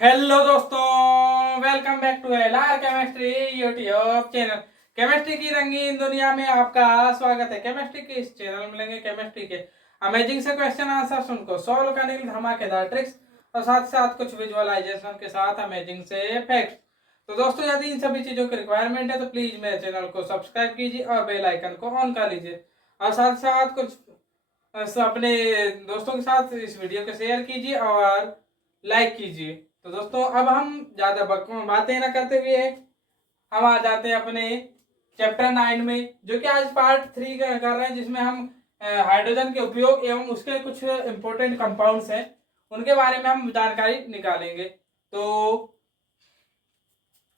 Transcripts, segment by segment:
Hello दोस्तों, welcome back to LR chemistry YouTube channel. Chemistry की रंगीन दुनिया में आपका स्वागत है। केमिस्ट्री के इस चैनल में मिलेंगे केमिस्ट्री के अमेजिंग से क्वेश्चन आंसर उनको सॉल्व करने के लिए धमाकेदार ट्रिक्स और साथ साथ कुछ विजुअलाइजेशन के साथ अमेजिंग से फैक्ट्स। तो दोस्तों, यदि इन सभी चीजों की रिक्वायरमेंट है तो प्लीज मेरे चैनल को सब्सक्राइब कीजिए और बेल आइकन को ऑन कर लीजिए और साथ साथ कुछ अपने दोस्तों के साथ इस वीडियो को शेयर कीजिए और लाइक कीजिए। तो दोस्तों, अब हम ज्यादा बातें ना करते हुए हम आ जाते हैं अपने चैप्टर 9 में, जो कि आज पार्ट 3 कर रहे हैं, जिसमें हम हाइड्रोजन के उपयोग एवं उसके कुछ इंपॉर्टेंट कंपाउंड्स हैं उनके बारे में हम जानकारी निकालेंगे। तो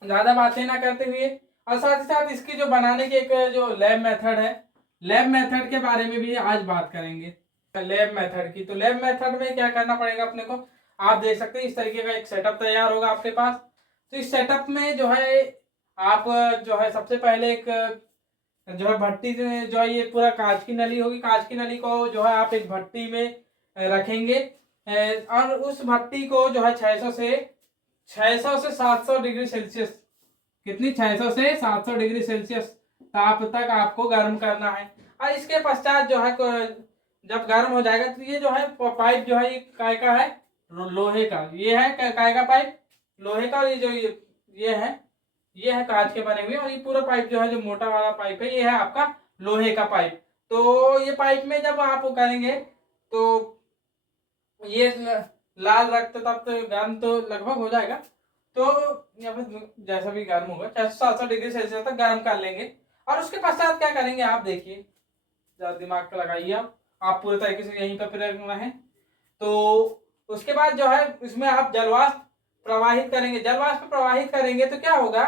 ज्यादा बातें ना करते हुए और साथ ही साथ इसकी जो बनाने की एक जो लैब मेथड है, लैब मेथड के बारे में भी आज बात करेंगे। लैब मेथड की, तो लैब मेथड में क्या करना पड़ेगा अपने को, आप देख सकते हैं इस तरीके का एक सेटअप तैयार होगा आपके पास। तो इस सेटअप में जो है आप जो है सबसे पहले एक जो है भट्टी जो है ये पूरा कांच की नली होगी। कांच की नली को जो है आप एक भट्टी में रखेंगे और उस भट्टी को जो है 600 से 700 डिग्री सेल्सियस, कितनी 600 से 700 डिग्री सेल्सियस ताप तक आपको गर्म करना है। और इसके पश्चात जो है जब गर्म हो जाएगा तो ये जो है पाइप जो है ये काय का है, लोहे का। ये है काय का पाइप, लोहे का। और ये जो ये है कांच के बने हुए। और ये पूरा पाइप जो है, जो मोटा वाला पाइप है, ये है आपका लोहे का पाइप। तो ये पाइप में जब आप करेंगे तो ये लाल रक्त तब तो गर्म तो लगभग हो जाएगा। तो या फिर जैसा भी गर्म होगा 600-700 डिग्री सेल्सियस तक गर्म कर लेंगे। और उसके पश्चात क्या करेंगे आप देखिए, जरा दिमाग का लगाइए आप पूरे तरीके से यहीं पर प्रेरणा है। तो उसके बाद जो है इसमें आप जलवाष्प प्रवाहित करेंगे। जलवाष्प प्रवाहित करेंगे तो क्या होगा,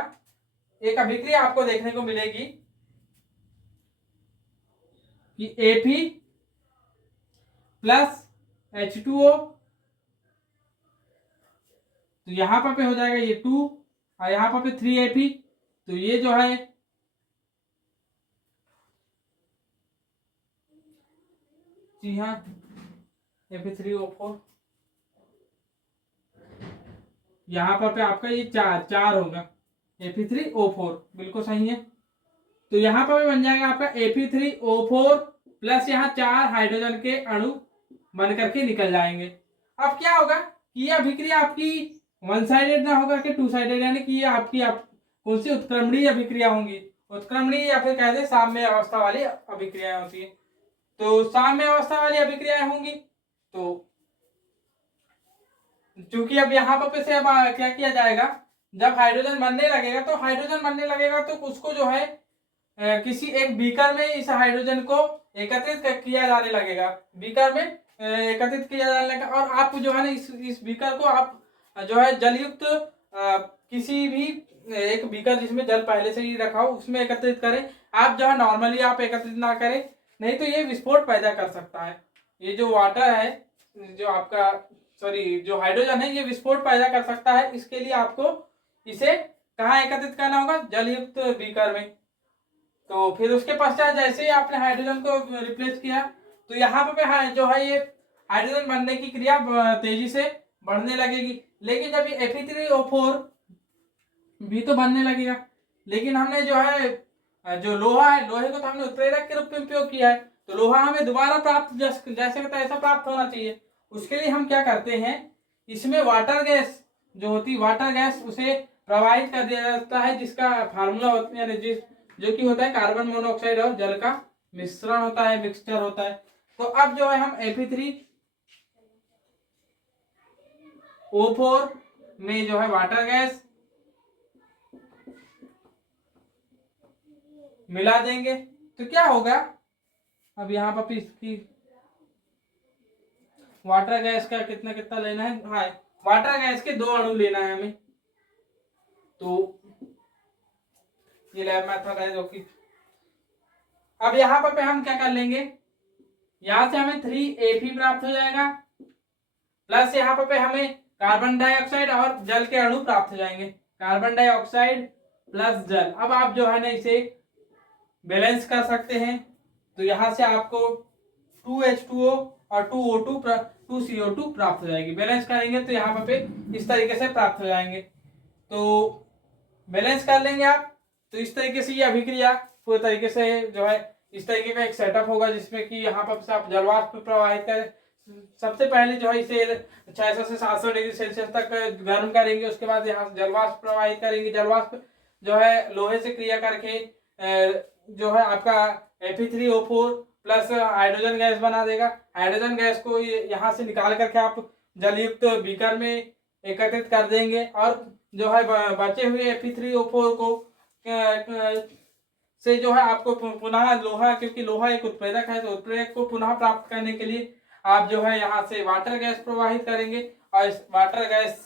एक अभिक्रिया आपको देखने को मिलेगी कि Fe प्लस H2O। तो यहां पर पे हो जाएगा ये 2 और यहां पर पे 3Fe। तो ये जो है जी हाँ Fe3O4, यहां पर पे आपका ये चार होगा Fe3O4, बिल्कुल सही है। तो यहां पर भी बन जाएगा आपका Fe3O4 प्लस यहाँ 4 हाइड्रोजन के अणु बन करके निकल जाएंगे। अब क्या होगा कि ये अभिक्रिया आपकी वन साइडेड ना होकर के टू साइडेड, यानी कि ये आपकी कौन सी उत्क्रमणीय अभिक्रिया होंगी, उत्क्रमणीय या फिर कहते हैं साम्य अवस्था वाली अभिक्रियाएं होती है। तो साम्य अवस्था वाली अभिक्रियाएं होंगी। तो चूंकि अब यहाँ पर से अब क्या किया जाएगा, जब हाइड्रोजन बनने लगेगा तो हाइड्रोजन बनने लगेगा तो उसको जो है किसी एक बीकर में इस हाइड्रोजन को एकत्रित किया जाने लगेगा। बीकर में एकत्रित किया जाने लगेगा। और आप जो है ना इस बीकर को आप जो है जलयुक्त किसी भी एक बीकर जिसमें जल पहले से ही रखा हो उसमें एकत्रित करें। आप जो है नॉर्मली आप एकत्रित ना करें, नहीं तो ये विस्फोट पैदा कर सकता है। ये जो वाटर है, जो आपका सॉरी जो हाइड्रोजन है, ये विस्फोट पैदा कर सकता है। इसके लिए आपको इसे कहाँ एकत्रित करना होगा, जलयुक्त बीकर में। तो फिर उसके पश्चात जैसे ही आपने हाइड्रोजन को रिप्लेस किया तो यहाँ पे जो है ये हाइड्रोजन बनने की क्रिया तेजी से बढ़ने लगेगी। लेकिन जब ये Fe3O4 भी तो बनने लगेगा, लेकिन हमने जो है जो लोहा है, लोहे को तो हमने उत्प्रेरक के रूप में उपयोग किया है। तो लोहा हमें दोबारा प्राप्त जैसे का तैसा प्राप्त होना चाहिए। उसके लिए हम क्या करते हैं, इसमें वाटर गैस जो होती है, वाटर गैस उसे प्रवाहित कर दिया जाता है, जिसका फार्मूला होता है जो कि होता है कार्बन मोनोऑक्साइड और जल का मिश्रण होता है, मिक्सचर होता है। तो अब जो है हम Fe3O4 में जो है वाटर गैस मिला देंगे तो क्या होगा, अब यहाँ पर इसकी वाटर गैस का कितना कितना लेना है, हाँ वाटर गैस के 2 अणु लेना है हमें। तो ये लैब मेथड है जो कि अब यहाँ पर हम क्या कर लेंगे, यहां से हमें 3Fe प्राप्त हो जाएगा प्लस यहाँ पर हमें कार्बन डाइऑक्साइड और जल के अणु प्राप्त हो जाएंगे। कार्बन डाइऑक्साइड प्लस जल। अब आप जो है ना इसे बैलेंस कर सकते हैं। तो यहां से आपको 2H2O और 2O2 2CO2 प्राप्त हो जाएगी। बैलेंस करेंगे तो यहाँ पे इस तरीके से प्राप्त हो जाएंगे। तो बैलेंस कर लेंगे आप, तो इस तरीके से ये अभिक्रिया पूरे तरीके से जो है इस तरीके का एक सेटअप होगा, जिसमें कि यहाँ पर आप जलवाष्प प्रवाहित करें। सबसे पहले जो है इसे 600 से 700 डिग्री सेल्सियस तक गर्म करेंगे, उसके बाद यहाँ जलवाष्प प्रवाहित करेंगे। जलवाष्प जो है लोहे से क्रिया करके जो है आपका Fe3O4 प्लस हाइड्रोजन गैस बना देगा। हाइड्रोजन गैस को यहाँ से निकाल करके आप जलयुक्त बीकर में एकत्रित कर देंगे, और जो है बचे हुए Fe3O4 को से जो है आपको पुनः लोहा, क्योंकि लोहा एक उत्प्रेरक है, तो उत्प्रेरक को पुनः प्राप्त करने के लिए आप जो है यहाँ से वाटर गैस प्रवाहित करेंगे, और इस वाटर गैस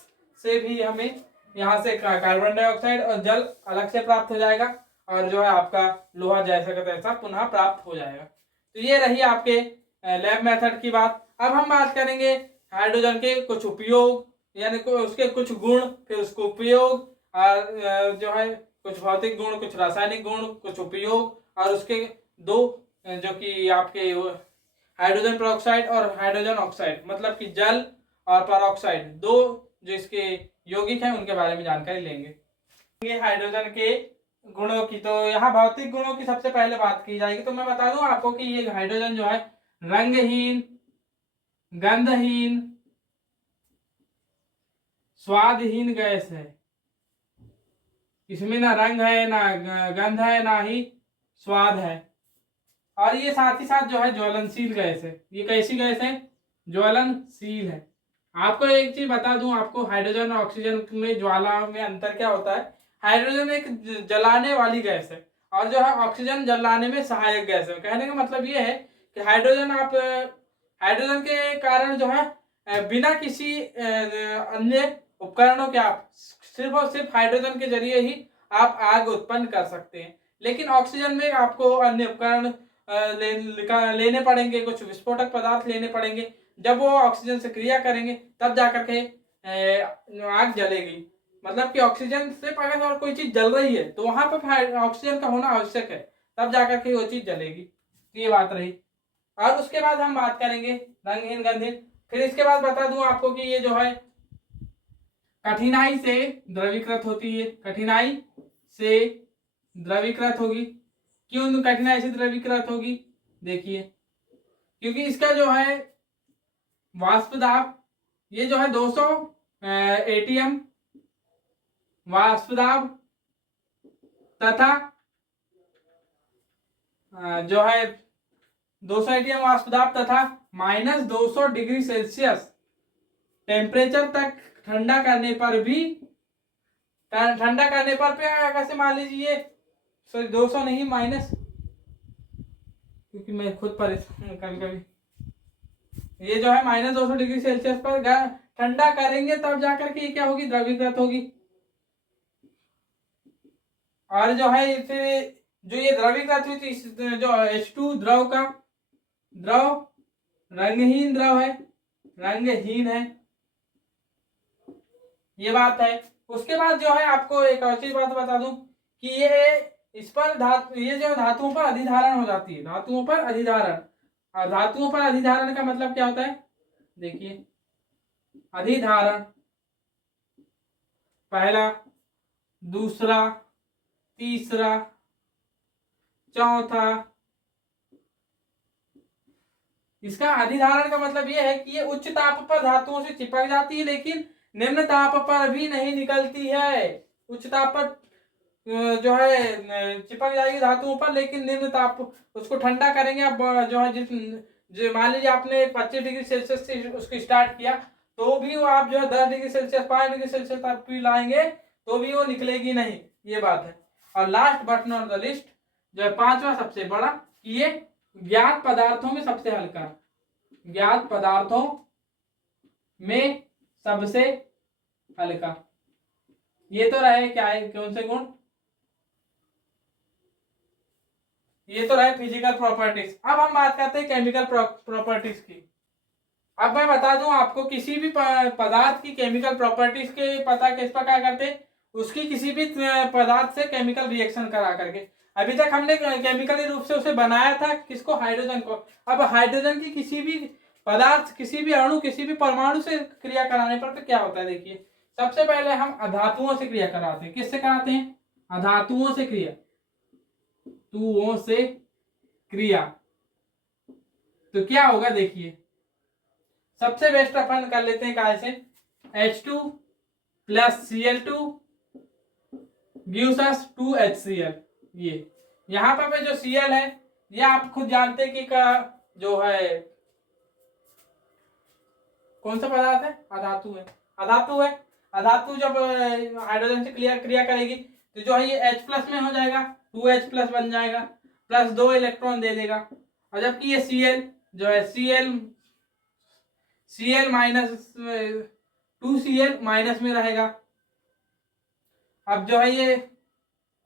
से भी हमें यहाँ से कार्बन डाइऑक्साइड और जल अलग से प्राप्त हो जाएगा, और जो है आपका लोहा जैसा का तैसा पुनः प्राप्त हो जाएगा। तो ये रही आपके लैब मेथड की बात। अब हम बात करेंगे हाइड्रोजन के कुछ उपयोग, यानी उसके कुछ गुण, फिर उसको उपयोग, और जो है कुछ भौतिक गुण, कुछ रासायनिक गुण, कुछ उपयोग, और उसके दो जो कि आपके हाइड्रोजन पेरोक्साइड और हाइड्रोजन ऑक्साइड, मतलब कि जल और पेरोक्साइड, दो जो इसके यौगिक हैं उनके बारे में जानकारी लेंगे। हाइड्रोजन के गुणों की, तो यहाँ भौतिक गुणों की सबसे पहले बात की जाएगी। तो मैं बता दूं आपको कि ये हाइड्रोजन जो है रंगहीन, गंधहीन, स्वादहीन गैस है। इसमें ना रंग है, ना गंध है, ना ही स्वाद है, और ये साथ ही साथ जो है ज्वलनशील गैस है। ये कैसी गैस है? ज्वलनशील है। आपको एक चीज बता दूं, आपको हाइड्रोजन और ऑक्सीजन में ज्वाला में अंतर क्या होता है। हाइड्रोजन एक जलाने वाली गैस है, और जो है ऑक्सीजन जलाने में सहायक गैस है। कहने का मतलब ये है कि हाइड्रोजन के कारण जो है बिना किसी अन्य उपकरणों के आप सिर्फ और सिर्फ हाइड्रोजन के जरिए ही आप आग उत्पन्न कर सकते हैं। लेकिन ऑक्सीजन में आपको अन्य उपकरण लेने पड़ेंगे, कुछ विस्फोटक पदार्थ लेने पड़ेंगे। जब वो ऑक्सीजन से क्रिया करेंगे तब जाकर के आग जलेगी। मतलब कि ऑक्सीजन से अगर और कोई चीज जल रही है तो वहां पर ऑक्सीजन का होना आवश्यक है, तब जाकर के वो चीज जलेगी। तो ये बात रही। और उसके बाद हम बात करेंगे रंगहीन, गंधहीन। फिर इसके बाद बता दूं आपको कि ये जो है कठिनाई से द्रवीकृत होती है। कठिनाई से द्रवीकृत होगी। क्यों कठिनाई से द्रवीकृत होगी? देखिए, क्योंकि इसका जो है वाष्प दाब, ये जो है 200 ATM वाष्प दाब तथा जो है 200 ATM वाष्प दाब तथा -200 डिग्री सेल्सियस टेम्परेचर तक ठंडा करने पर भी, ठंडा करने पर कैसे मान लीजिए, सॉरी 200 नहीं माइनस, क्योंकि मैं खुद परेशान कभी कभी। ये जो है -200 डिग्री सेल्सियस पर ठंडा करेंगे तब जाकर के क्या होगी? द्रवीकृत होगी। और जो है फिर जो ये द्रवीकृत हुई थी, जो H2 द्रव रंगहीन द्रव है, रंगहीन है, ये बात है। उसके बाद जो है आपको एक और चीज बात बता दूं कि इस पर ये जो धातुओं पर अधिधारण हो जाती है, धातुओं पर अधिधारण। और धातुओं पर अधिधारण का मतलब क्या होता है? देखिए, अधिधारण पहला, दूसरा, तीसरा, चौथा। इसका अधिधारण का मतलब यह है कि ये उच्च ताप पर धातुओं से चिपक जाती है, लेकिन निम्न ताप पर भी नहीं निकलती है। उच्च ताप पर जो है चिपक जाएगी धातुओं पर, लेकिन निम्न ताप, उसको ठंडा करेंगे अब जो है जो मान लीजिए आपने 25 डिग्री सेल्सियस से उसको स्टार्ट किया, तो भी वो आप जो है 10 डिग्री सेल्सियस 5 डिग्री सेल्सियस तक भी लाएंगे तो भी वो निकलेगी नहीं, ये बात है। और last but not the list, जो है पांचवा सबसे बड़ा, कि ये ज्ञात पदार्थों में सबसे हल्का, ज्ञात पदार्थों में सबसे हल्का। ये तो रहे क्या है, कौन से गुण? ये तो रहे फिजिकल प्रॉपर्टीज। अब हम बात करते हैं केमिकल प्रॉपर्टीज की। अब मैं बता दूं आपको, किसी भी पदार्थ की केमिकल प्रॉपर्टीज के पता किस प्रकार करते, उसकी किसी भी पदार्थ से केमिकल रिएक्शन करा करके। अभी तक हमने केमिकली रूप से उसे बनाया था, किसको? हाइड्रोजन को। अब हाइड्रोजन की किसी भी पदार्थ किसी भी अणु किसी भी परमाणु से क्रिया कराने पर तो क्या होता है, देखिए सबसे पहले हम अधातुओं से क्रिया कराते हैं। किससे कराते हैं? अधातुओं से क्रिया, तुओं से क्रिया। तो क्या होगा देखिए, सबसे बेस्ट अपन कर लेते हैं काय से, H2 plus Cl2 gives us 2HCl। ये यहाँ पर जो Cl है ये आप खुद जानते हैं कि का जो है कौन सा पदार्थ है, अधातु है। अधातु है, अधातु जब हाइड्रोजन से क्रिया करेगी तो जो है ये H प्लस में हो जाएगा, 2H प्लस बन जाएगा, प्लस 2 इलेक्ट्रॉन दे देगा। और जबकि ये Cl जो है Cl माइनस 2Cl माइनस में रहेगा। अब जो है ये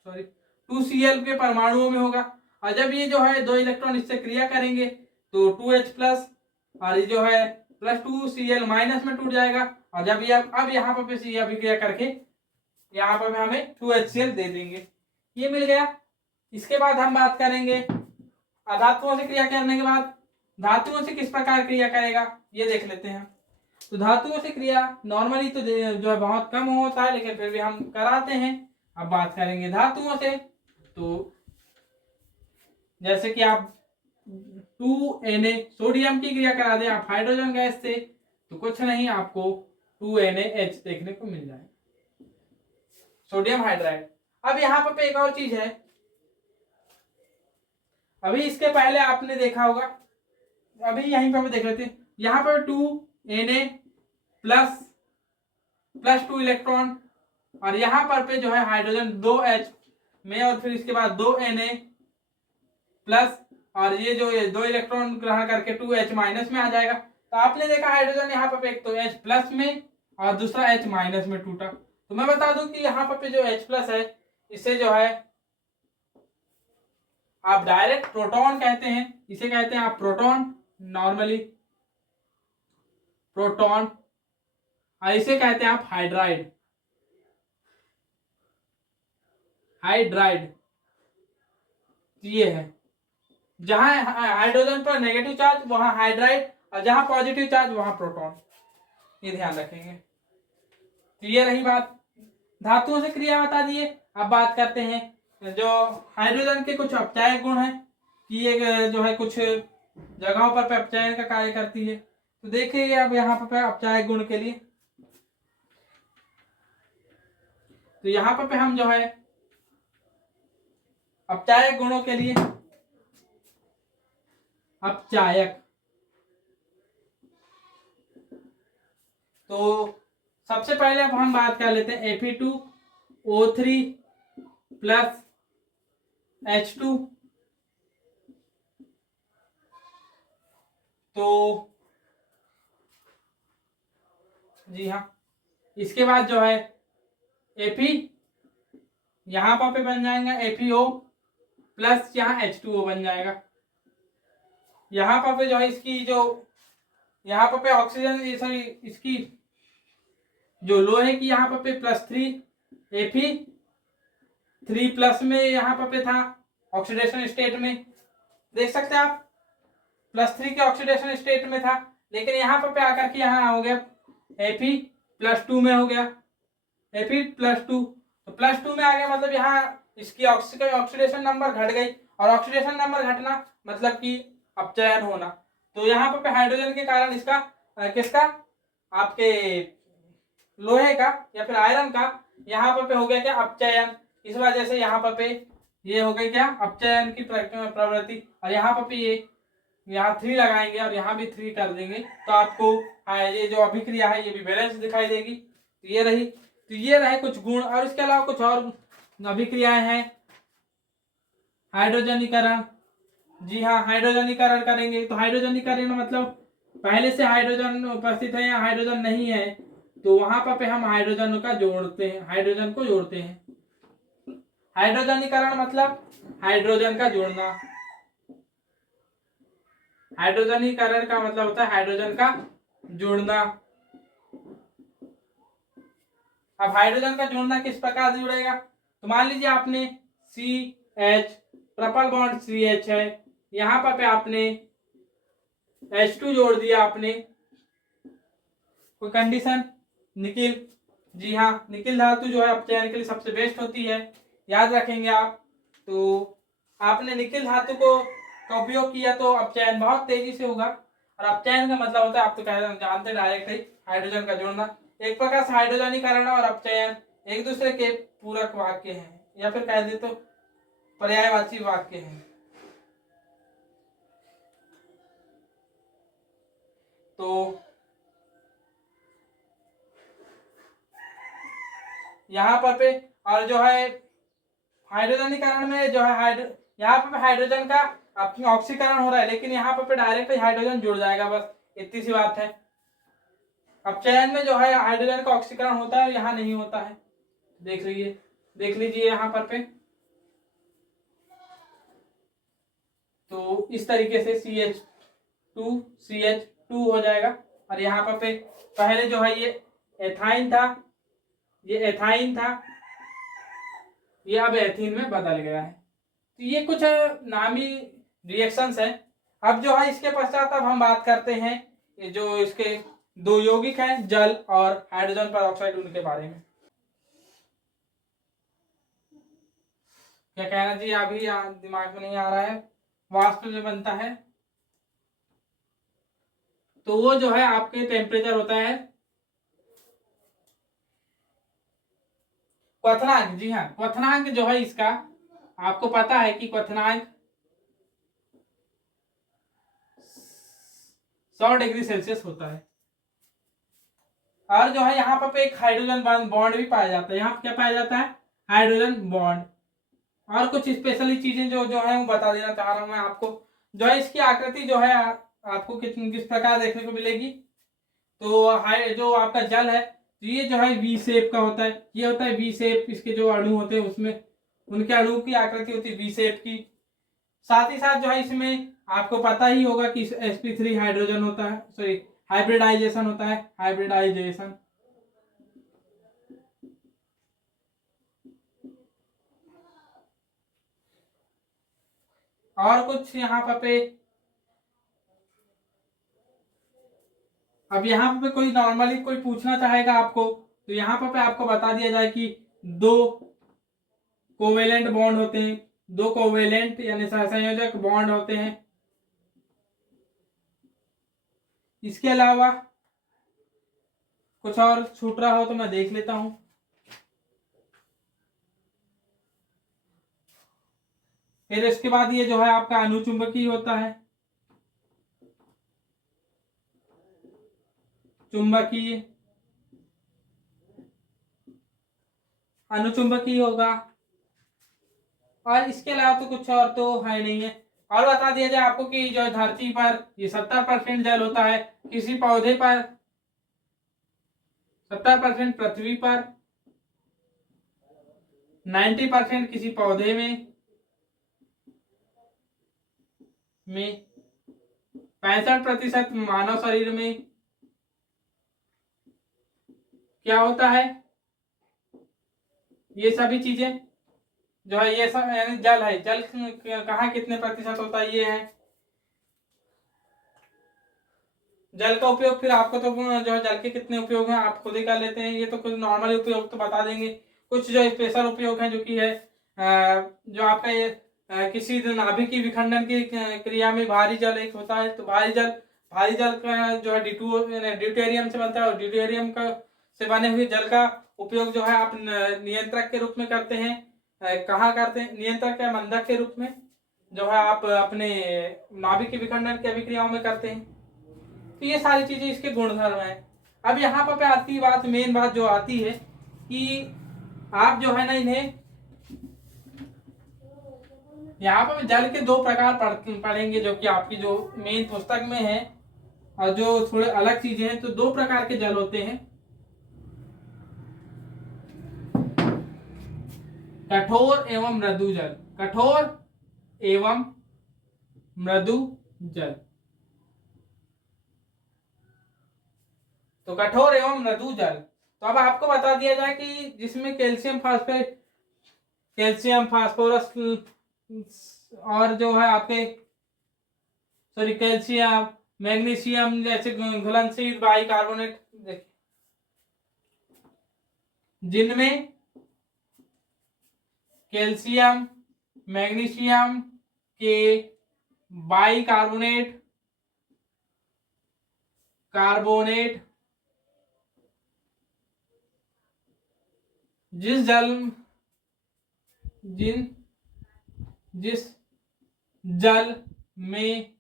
2Cl के परमाणुओं में होगा, और जब ये जो है 2 इलेक्ट्रॉन इससे क्रिया करेंगे तो 2H प्लस और ये जो है प्लस 2Cl माइनस में टूट जाएगा। और जब ये अब यहाँ पर ये अभिक्रिया करके यहाँ पर हमें 2HCl दे देंगे, ये मिल गया। इसके बाद हम बात करेंगे अधातुओं से क्रिया करने के बाद धातुओं से किस प्रकार क्रिया करेगा, ये देख लेते हैं। तो धातुओं से क्रिया नॉर्मली तो जो है बहुत कम होता है, लेकिन फिर भी हम कराते हैं। अब बात करेंगे धातुओं से, तो जैसे कि आप 2Na सोडियम की क्रिया करा दें आप हाइड्रोजन गैस से, तो कुछ नहीं आपको 2NaH देखने को मिल जाए, सोडियम हाइड्राइड। अब यहाँ पर एक और चीज है, अभी इसके पहले आपने देखा होगा, अभी यहीं पर देख लेते हैं, यहाँ पर 2Na प्लस 2 इलेक्ट्रॉन, और यहाँ पर जो है हाइड्रोजन 2H में, और फिर इसके बाद 2Na प्लस, और ये जो 2 इलेक्ट्रॉन ग्रहण करके 2H माइनस में आ जाएगा। तो आपने देखा हाइड्रोजन यहाँ पर एक तो H प्लस में और दूसरा H माइनस में टूटा। तो मैं बता दूं कि यहाँ पर जो H प्लस है इसे जो है आप डायरेक्ट प्रोटॉन कहते हैं, इसे कहते हैं आप प्रोटॉन, नॉर्मली प्रोटॉन, और इसे कहते हैं आप हाइड्राइड। हाइड्राइड ये है, जहां हाइड्रोजन पर नेगेटिव चार्ज वहां हाइड्राइड, और जहां पॉजिटिव चार्ज वहां प्रोटॉन, ये ध्यान रखेंगे। तो ये रही बात, धातुओं से क्रिया बता दिए। अब बात करते हैं जो हाइड्रोजन के कुछ अपचायक गुण हैं, कि ये जो है कुछ जगहों पर अपचयन का कार्य करती है। तो देखिए अब यहाँ पर अपचायक गुण के लिए, तो यहाँ पर हम जो है अपचायक गुणों के लिए, अपचायक, तो सबसे पहले अब हम बात कर लेते हैं Fe2O3 प्लस H2। तो जी हाँ, इसके बाद जो है Fe यहाँ पर बन जाएगा FeO प्लस यहाँ H2O बन जाएगा। यहाँ पर जो है इसकी जो यहाँ पर ऑक्सीजन, सॉरी इसकी जो लोहे की यहाँ पर +3 Fe3 प्लस में यहाँ पर था ऑक्सीडेशन स्टेट में, देख सकते हैं आप +3 के ऑक्सीडेशन स्टेट में था, लेकिन यहाँ पर आकर के यहाँ हो गया Fe+2 में हो गया, Fe+2, तो +2 में आ गया, मतलब यहाँ इसकी ऑक्सीडेशन नंबर घट गई, और ऑक्सीडेशन नंबर घटना मतलब कि अपचयन होना। तो यहाँ पर हाइड्रोजन के कारण इसका किसका, आपके लोहे का या फिर आयरन का यहाँ पर हो गया क्या, अपचयन। इस वजह से यहाँ पर ये हो गई क्या, अपचयन की प्रवृत्ति। और यहाँ पर ये यहाँ 3 लगाएंगे और यहाँ भी 3 कर देंगे, तो आपको ये जो अभिक्रिया है ये भी बैलेंस दिखाई देगी। तो ये रहे कुछ गुण, और इसके अलावा कुछ और अभिक्रियाएं हैं। हाइड्रोजनीकरण, जी हाँ हाइड्रोजनीकरण करेंगे, तो हाइड्रोजनीकरण मतलब पहले से हाइड्रोजन उपस्थित है या हाइड्रोजन नहीं है, तो वहां पर हम हाइड्रोजन का जोड़ते हैं, हाइड्रोजन को जोड़ते हैं। हाइड्रोजनीकरण मतलब हाइड्रोजन का जोड़ना, हाइड्रोजनीकरण का मतलब होता है हाइड्रोजन का जोड़ना। अब हाइड्रोजन का जोड़ना किस प्रकार जुड़ेगा, तो मान लीजिए आपने CH ट्रिपल बॉन्ड CH है, यहाँ पर आपने H2 जोड़ दिया आपने, कोई कंडीशन? निकिल, जी हाँ, निकिल धातु जो है अपचयन के लिए सबसे बेस्ट होती है, याद रखेंगे आप। तो आपने निकिल धातु को का उपयोग किया तो अपचयन बहुत तेजी से होगा। और अपचयन का मतलब होता है, आप तो जानते हैं, डायरेक्ट ही हाइड्रोजन का जोड़ना। एक प्रकार से हाइड्रोजनीकरण और अपचयन एक दूसरे के पूरक वाक्य हैं, या फिर कह दे तो पर्यायवाची वाक्य हैं। तो यहाँ पर पे और जो है हाइड्रोजनीकरण में जो है यहाँ पे हाइड्रोजन का अपनी ऑक्सीकरण हो रहा है, लेकिन यहाँ पे डायरेक्ट हाइड्रोजन जुड़ जाएगा, बस इतनी सी बात है। अपचयन में जो है हाइड्रोजन का ऑक्सीकरण होता है, यहाँ नहीं होता है। देख लीजिए यहाँ पर पे। तो इस तरीके से CH2 हो जाएगा। और यहाँ पर पे पहले जो है ये एथाइन था, ये एथाइन था, ये अब एथीन में बदल गया है। तो ये कुछ नामी रिएक्शंस हैं। अब जो है इसके पश्चात अब हम बात करते हैं ये जो इसके दो यौगिक हैं, जल और हाइड्रोजन पर ऑक्साइड, उनके बारे में। क्या कहना जी, अभी दिमाग में नहीं आ रहा है? वाष्प जो बनता है तो वो जो है आपके टेम्परेचर होता है क्वथनांक। जी हाँ, क्वथनांक जो है इसका आपको पता है कि क्वथनांक 100 डिग्री सेल्सियस होता है। और जो है यहाँ पर एक हाइड्रोजन बॉन्ड भी पाया जाता है। यहाँ क्या पाया जाता है? Hydrogen bond. और कुछ स्पेशली चीजें जो जो है वो बता देना चाह रहा हूं मैं आपको। जो है इसकी आकृति जो है आपको किस प्रकार देखने को मिलेगी। तो जो आपका जल है तो ये जो है वी शेप का होता है, ये होता है वी शेप। इसके जो अणु होते हैं उसमें उनके अणु की आकृति होती है वी शेप की। साथ ही साथ जो है इसमें आपको पता ही होगा कि sp3 हाइड्रोजन होता है, सॉरी हाइब्रिडाइजेशन होता है, हाइब्रिडाइजेशन। और कुछ यहाँ पे अब यहाँ पे कोई नॉर्मली कोई पूछना चाहेगा आपको तो यहाँ पे आपको बता दिया जाए कि दो कोवेलेंट बॉन्ड होते हैं, दो कोवेलेंट यानी सहसंयोजक बॉन्ड होते हैं। इसके अलावा कुछ और छूट रहा हो तो मैं देख लेता हूं। फिर इसके बाद ये जो है आपका अनुचुंबकीय होता है, चुंबकीय, अनुचुंबकीय होगा। और इसके अलावा तो कुछ और तो है नहीं है। और बता दिया जाए आपको कि जो धरती पर ये 70% जल होता है, किसी पौधे पर 70% पृथ्वी पर, 90% किसी पौधे में 65% मानव शरीर में क्या होता है। ये सभी चीजें जो है ये सब यानी जल है, जल कहाँ कितने प्रतिशत होता है ये है। जल का उपयोग फिर आपको तो जो है जल के कितने उपयोग हैं आप खुद ही कर लेते हैं, ये तो कुछ नॉर्मल उपयोग तो बता देंगे। कुछ जो स्पेशल उपयोग है जो कि है जो आपका ये किसी नाभिक की विखंडन की क्रिया में भारी जल एक होता है। तो भारी जल का जो है ड्यूटेरियम से बनता है, और ड्यूटेरियम का से बने हुए जल का उपयोग जो है आप नियंत्रक के रूप में करते हैं। कहाँ करते हैं? नियंत्रक या मंदक के रूप में जो है आप अपने नाभिक की विखंडन की अभिक्रियाओं में करते हैं। तो ये सारी चीजें इसके गुणधर्म है। अब यहाँ पर आती बात, मेन बात जो आती है कि आप जो है ना इन्हें यहाँ पर जल के दो प्रकार पढ़ेंगे जो कि आपकी जो मेन पुस्तक में है, और जो थोड़े अलग चीजें हैं। तो दो प्रकार के जल होते हैं, कठोर एवं मृदु जल। कठोर एवं मृदु जल। तो कठोर एवं मृदु जल, तो अब आपको बता दिया जाए कि जिसमें कैल्शियम फास्फेट, कैल्शियम फास्फोरस और जो है आपके सॉरी कैल्शियम मैग्नीशियम जैसे घुलनशील बाइकार्बोनेट देखिए, जिनमें कैल्शियम मैग्नीशियम के बाइकार्बोनेट कार्बोनेट जिस जल जिन जिस जल में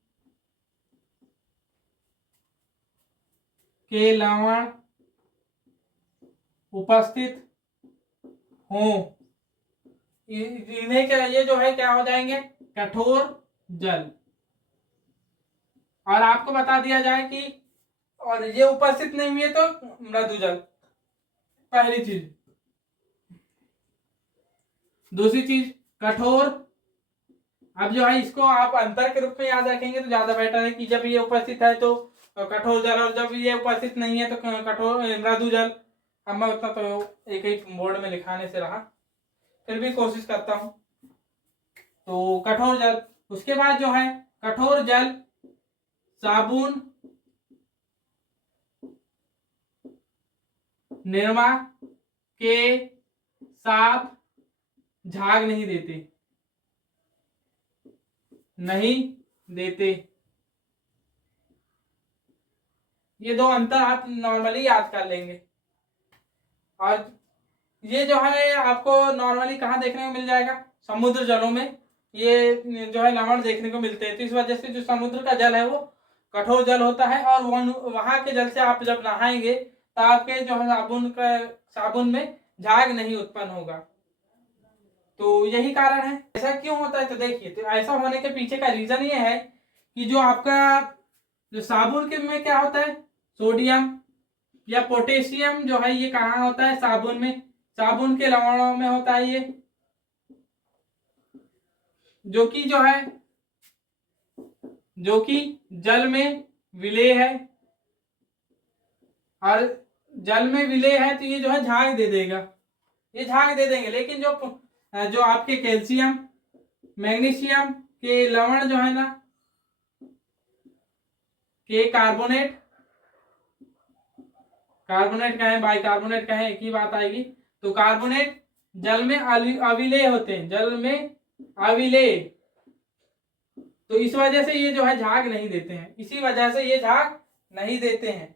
के लवण उपस्थित हों, इन्हें क्या, ये जो है क्या हो जाएंगे, कठोर जल। और आपको बता दिया जाए कि और ये उपस्थित नहीं हुए तो मृदु जल, पहली चीज। दूसरी चीज कठोर, अब जो है इसको आप अंतर के रूप में याद रखेंगे तो ज्यादा बेटर है कि जब ये उपस्थित है तो कठोर जल, और जब ये उपस्थित नहीं है तो कठोर मृदु जल। अब मैं उतना तो एक एक बोर्ड में लिखाने से रहा, फिर भी कोशिश करता हूं। तो कठोर जल, उसके बाद जो है कठोर जल साबुन, निरमा के साथ झाग नहीं देते, नहीं देते। ये दो अंतर आप नॉर्मली याद कर लेंगे। और ये जो है आपको नॉर्मली कहाँ देखने को मिल जाएगा, समुद्र जलों में ये जो है लवण देखने को मिलते हैं। तो इस वजह से जो समुद्र का जल है वो कठोर जल होता है, और वहां के जल से आप जब नहाएंगे तो आपके जो है साबुन में झाग नहीं उत्पन्न होगा। तो यही कारण है। ऐसा क्यों होता है, तो देखिए, तो ऐसा होने के पीछे का रीजन ये है कि जो आपका जो साबुन के में क्या होता है, सोडियम या पोटेशियम जो है ये कहाँ होता है, साबुन में, साबुन के लवणों में होता है ये, जो कि जो है जो कि जल में विलेय है। और जल में विलेय है तो ये जो है झाग दे देगा, ये झाग दे देंगे। लेकिन जो आपके कैल्शियम मैग्नीशियम के लवण जो है ना, के कार्बोनेट कार्बोनेट का है बाइकार्बोनेट का है, एक ही बात आएगी। तो कार्बोनेट जल में अविलेय होते हैं, जल में अविलेय। तो इस वजह से ये जो है झाग नहीं देते हैं, इसी वजह से ये झाग नहीं देते हैं।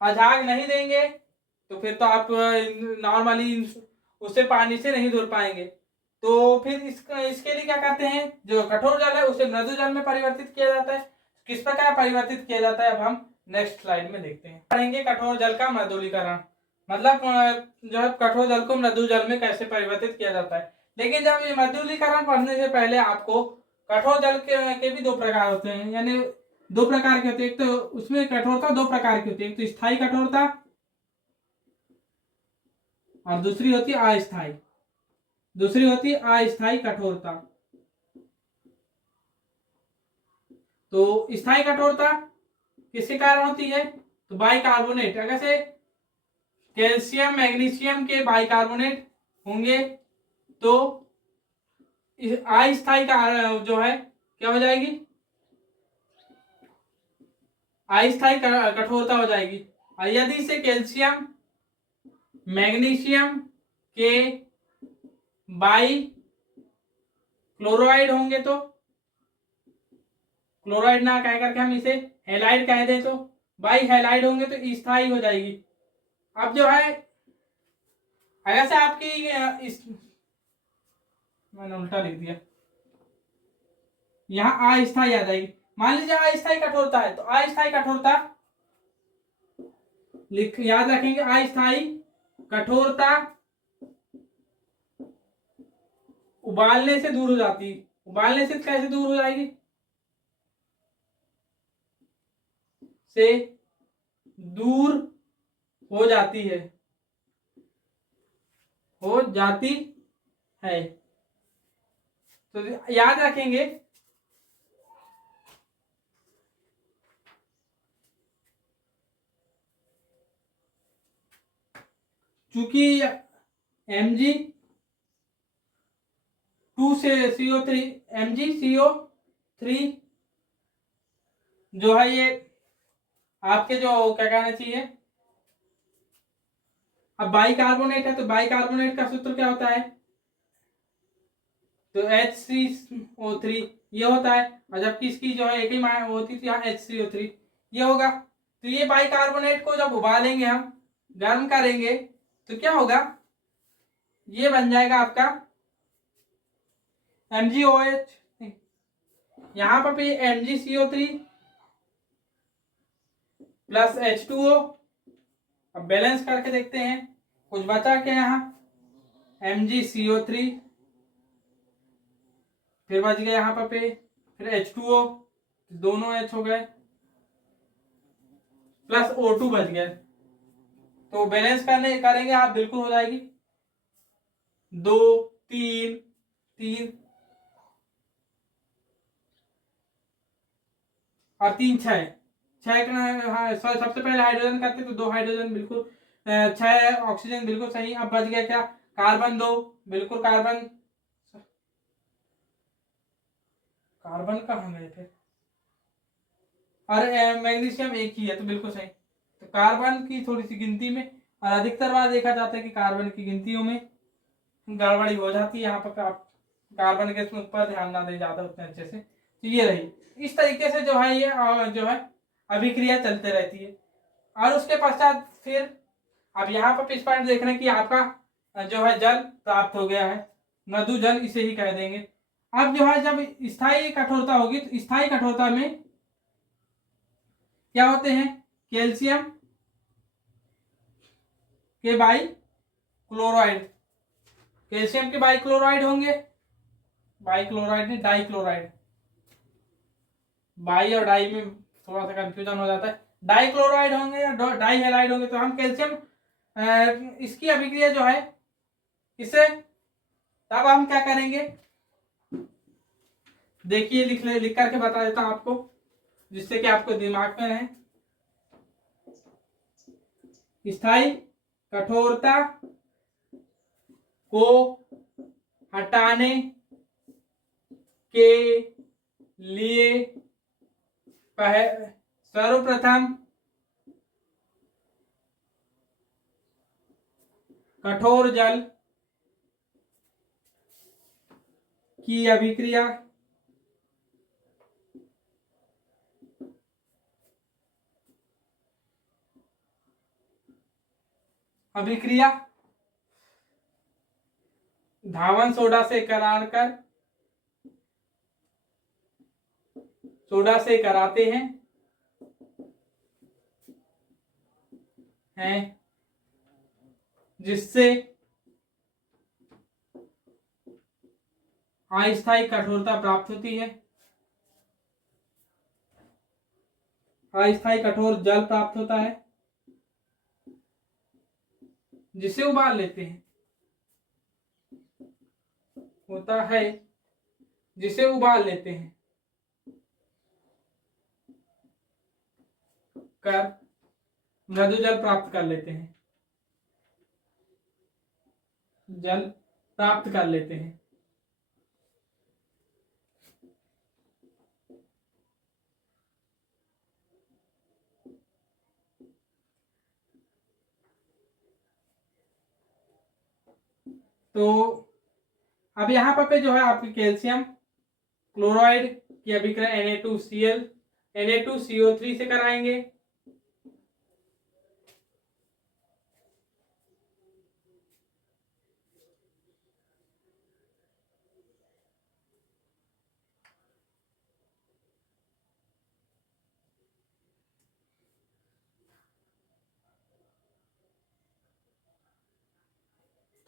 और झाग नहीं देंगे तो फिर तो आप नॉर्मली उससे पानी से नहीं धुल पाएंगे। तो फिर इसके लिए क्या करते हैं, जो कठोर जल है उसे मृदु जल में परिवर्तित किया जाता है। किस प्रकार परिवर्तित किया जाता है अब हम नेक्स्ट स्लाइड में देखते हैं, पढ़ेंगे कठोर जल का मृदुलीकरण, मतलब जो है कठोर जल को मृदु जल में कैसे परिवर्तित किया जाता है। लेकिन जब ये मृदुलीकरण पढ़ने से पहले आपको कठोर जल के भी दो प्रकार होते हैं, यानी दो प्रकार के होते हैं। एक तो उसमें कठोरता दो प्रकार की होती है, एक तो स्थायी कठोरता और दूसरी होती है अस्थायी, दूसरी होती है अस्थायी कठोरता। तो स्थायी कठोरता किसके कारण होती है, तो बाइकार्बोनेट, अगर से कैल्शियम मैग्नीशियम के बाइकार्बोनेट होंगे तो अस्थायी का जो है क्या हो जाएगी, अस्थायी कठोरता हो जाएगी। और यदि से कैल्शियम मैग्नीशियम के बाई क्लोराइड होंगे तो, क्लोराइड ना कह करके हम इसे हेलाइड कह दें, तो बाई हेलाइड होंगे तो स्थायी हो जाएगी। अब जो है अगर से आपकी इस मैंने उल्टा लिख दिया, यहां अस्थायी आ जाएगी। मान लीजिए अस्थायी कठोरता है तो अस्थायी कठोरता याद रखेंगे, अस्थायी कठोरता उबालने से दूर हो जाती है। उबालने से कैसे दूर हो जाएगी, से दूर हो जाती है, हो जाती है। तो याद रखेंगे चूंकि Mg2 से CO3 MgCO3 जो है ये आपके जो क्या कहना चाहिए, अब बाइकार्बोनेट है तो बाइकार्बोनेट का सूत्र क्या होता है, तो H3O3 ये होता है, और जबकि इसकी जो है एक ही मात्रा होती थी यहाँ H3O3 ये होगा। तो ये बाइकार्बोनेट को जब उबालेंगे हम, गर्म करेंगे, तो क्या होगा, ये बन जाएगा आपका MgOH, यहाँ पर भी MgCO3 प्लस H2O। अब बैलेंस करके देखते हैं, कुछ बचा क्या यहाँ, MgCO3 फिर बच गया यहाँ पर पे, फिर H2O, दोनों H हो गए, प्लस O2 बच गया। तो बैलेंस करने करेंगे आप, बिल्कुल हो जाएगी, 2 3 3 और 3 6 6। हाँ सबसे पहले हाइड्रोजन करते तो 2 हाइड्रोजन, बिल्कुल 6 ऑक्सीजन, बिल्कुल सही। अब बच गया क्या, कार्बन 2, बिल्कुल कार्बन, कार्बन कहाँ गए थे, और मैग्नीशियम एक ही है तो बिल्कुल सही। तो कार्बन की थोड़ी सी गिनती में, और अधिकतर बार देखा जाता है कि कार्बन की गिनतियों में गड़बड़ी हो जाती है, यहाँ पर आप कार्बन के ऊपर ध्यान ना दें ज्यादा उतने अच्छे से। तो ये रही, इस तरीके से जो है ये जो है अभिक्रिया चलते रहती है। और उसके पश्चात फिर अब यहाँ पर इस पॉइंट देख रहे हैं कि आपका जो है जल प्राप्त हो गया है, मधु जल इसे ही कह देंगे। अब जो है जब स्थायी कठोरता होगी, तो स्थायी कठोरता में क्या होते हैं, कैल्शियम के बाई क्लोराइड, कैल्शियम के बाई क्लोराइड होंगे, बाई क्लोराइड नहीं डाई क्लोराइड, बाई और डाई में थोड़ा सा कंफ्यूजन हो जाता है, डाई क्लोराइड होंगे या डाई हेलाइड होंगे। तो हम कैल्शियम इसकी अभिक्रिया जो है इसे, तब हम क्या करेंगे, देखिए लिख करके बता देता हूं आपको, जिससे कि आपको दिमाग में रहे। स्थायी कठोरता को हटाने के लिए सर्वप्रथम कठोर जल की अभिक्रिया धावन सोडा से कराकर, सोडा से कराते हैं जिससे अस्थायी कठोरता प्राप्त होती है, अस्थायी कठोर जल प्राप्त होता है, जिसे उबाल लेते हैं, होता है जिसे उबाल लेते हैं, कर मृदु जल प्राप्त कर लेते हैं, जल प्राप्त कर लेते हैं। तो अब यहाँ पर पे जो है आपकी कैल्शियम क्लोराइड की अभिक्रिया Na2CO3 से कराएंगे,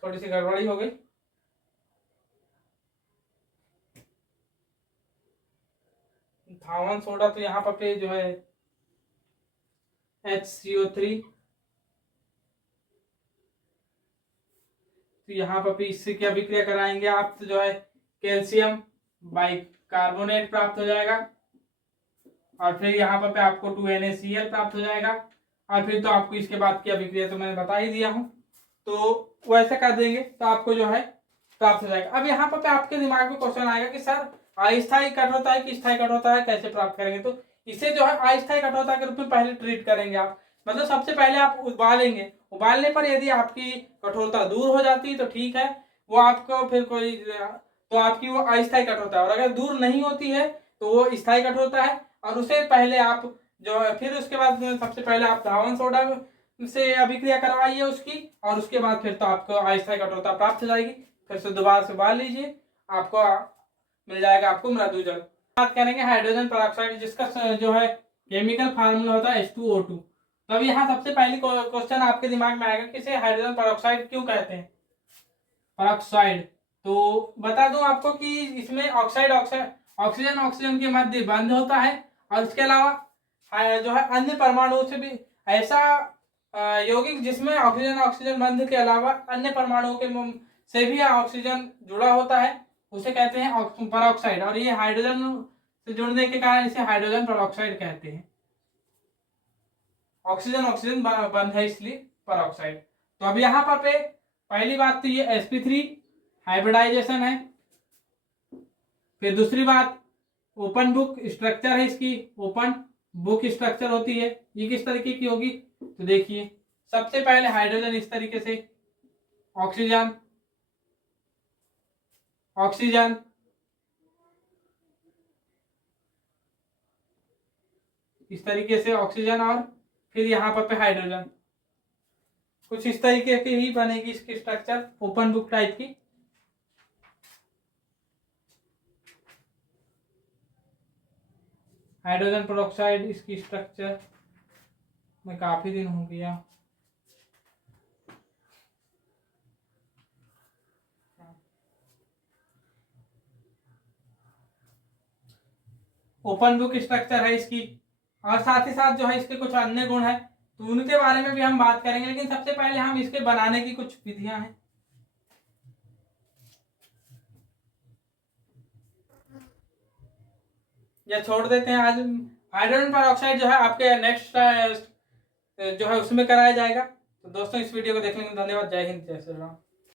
थोड़ी सी गड़बड़ी हो गई, धावन सोडा तो यहाँ पर जो है HCO3, तो यहाँ पर इससे क्या अभिक्रिया कराएंगे आप, तो जो है कैल्शियम बाइकार्बोनेट प्राप्त हो जाएगा, और फिर यहाँ पर आपको 2NaCl प्राप्त हो जाएगा, और फिर तो आपको इसके बाद की अभिक्रिया तो मैंने बता ही दिया हूँ, तो वैसे कर देंगे तो आपको जो है प्राप्त हो जाएगा। अब यहाँ पर आपके दिमाग में क्वेश्चन आएगा कि सर अस्थायी कठोरता है कि स्थायी कठोरता है कैसे प्राप्त करेंगे, तो इसे जो है अस्थायी कठोरता के रूप में पहले ट्रीट करेंगे आप। मतलब सबसे पहले आप उबालेंगे, उबालने पर यदि आपकी कठोरता दूर हो जाती है तो ठीक है, वो आपको फिर कोई तो आपकी वो अस्थायी कठोरता है। और अगर दूर नहीं होती है तो वो स्थायी कठोरता है। और उसे पहले आप जो है फिर उसके बाद सबसे पहले आप धावन सोडा से अभिक्रिया करवाइए उसकी, और उसके बाद फिर तो आपको अस्थायी कठोरता प्राप्त हो जाएगी। फिर से दोबारा से उबाल लीजिए, आपको मिल जाएगा आपको मृदु जल। बात करेंगे हाइड्रोजन पेरोक्साइड, जिसका जो है केमिकल फार्मूला होता है H2O2। तो अब यहाँ सबसे पहली क्वेश्चन आपके दिमाग में आएगा कि इसे हाइड्रोजन पेरोक्साइड क्यों कहते हैं, पेरोक्साइड। तो बता दूं आपको कि इसमें ऑक्साइड ऑक्सीजन ऑक्सीजन के मध्य बंद होता है, और उसके अलावा जो है अन्य परमाणुओं से भी ऐसा यौगिक जिसमें ऑक्सीजन ऑक्सीजन बंध के अलावा अन्य परमाणुओं के से भी ऑक्सीजन जुड़ा होता है, उसे कहते हैं पेरोक्साइड। और ये हाइड्रोजन से जुड़ने के कारण इसे हाइड्रोजन पेरोक्साइड कहते हैं। ऑक्सीजन ऑक्सीजन बंध है इसलिए पेरोक्साइड। तो अब यहाँ पर पे पहली बात तो ये sp3 हाइब्रिडाइजेशन है। फिर दूसरी बात ओपन बुक स्ट्रक्चर है, इसकी ओपन बुक स्ट्रक्चर होती है। ये किस तरीके की होगी, तो देखिए सबसे पहले हाइड्रोजन इस तरीके से, ऑक्सीजन ऑक्सीजन, इस तरीके से ऑक्सीजन, और फिर यहाँ पर पे हाइड्रोजन। कुछ इस तरीके की ही बनेगी इसकी स्ट्रक्चर, ओपन बुक टाइप की। हाइड्रोजन पेरोक्साइड इसकी स्ट्रक्चर में काफी दिन हो गया। ओपन बुक स्ट्रक्चर है इसकी, और साथ ही साथ जो है इसके कुछ अन्य गुण है, तो उनके बारे में भी हम बात करेंगे। लेकिन सबसे पहले हम इसके बनाने की कुछ विधियां हैं। या छोड़ देते हैं आज, हाइड्रोजन पेरोक्साइड जो है आपके नेक्स्ट जो है उसमें कराया जाएगा। तो दोस्तों इस वीडियो को देखने के लिए धन्यवाद। जय हिंद, जय श्री राम।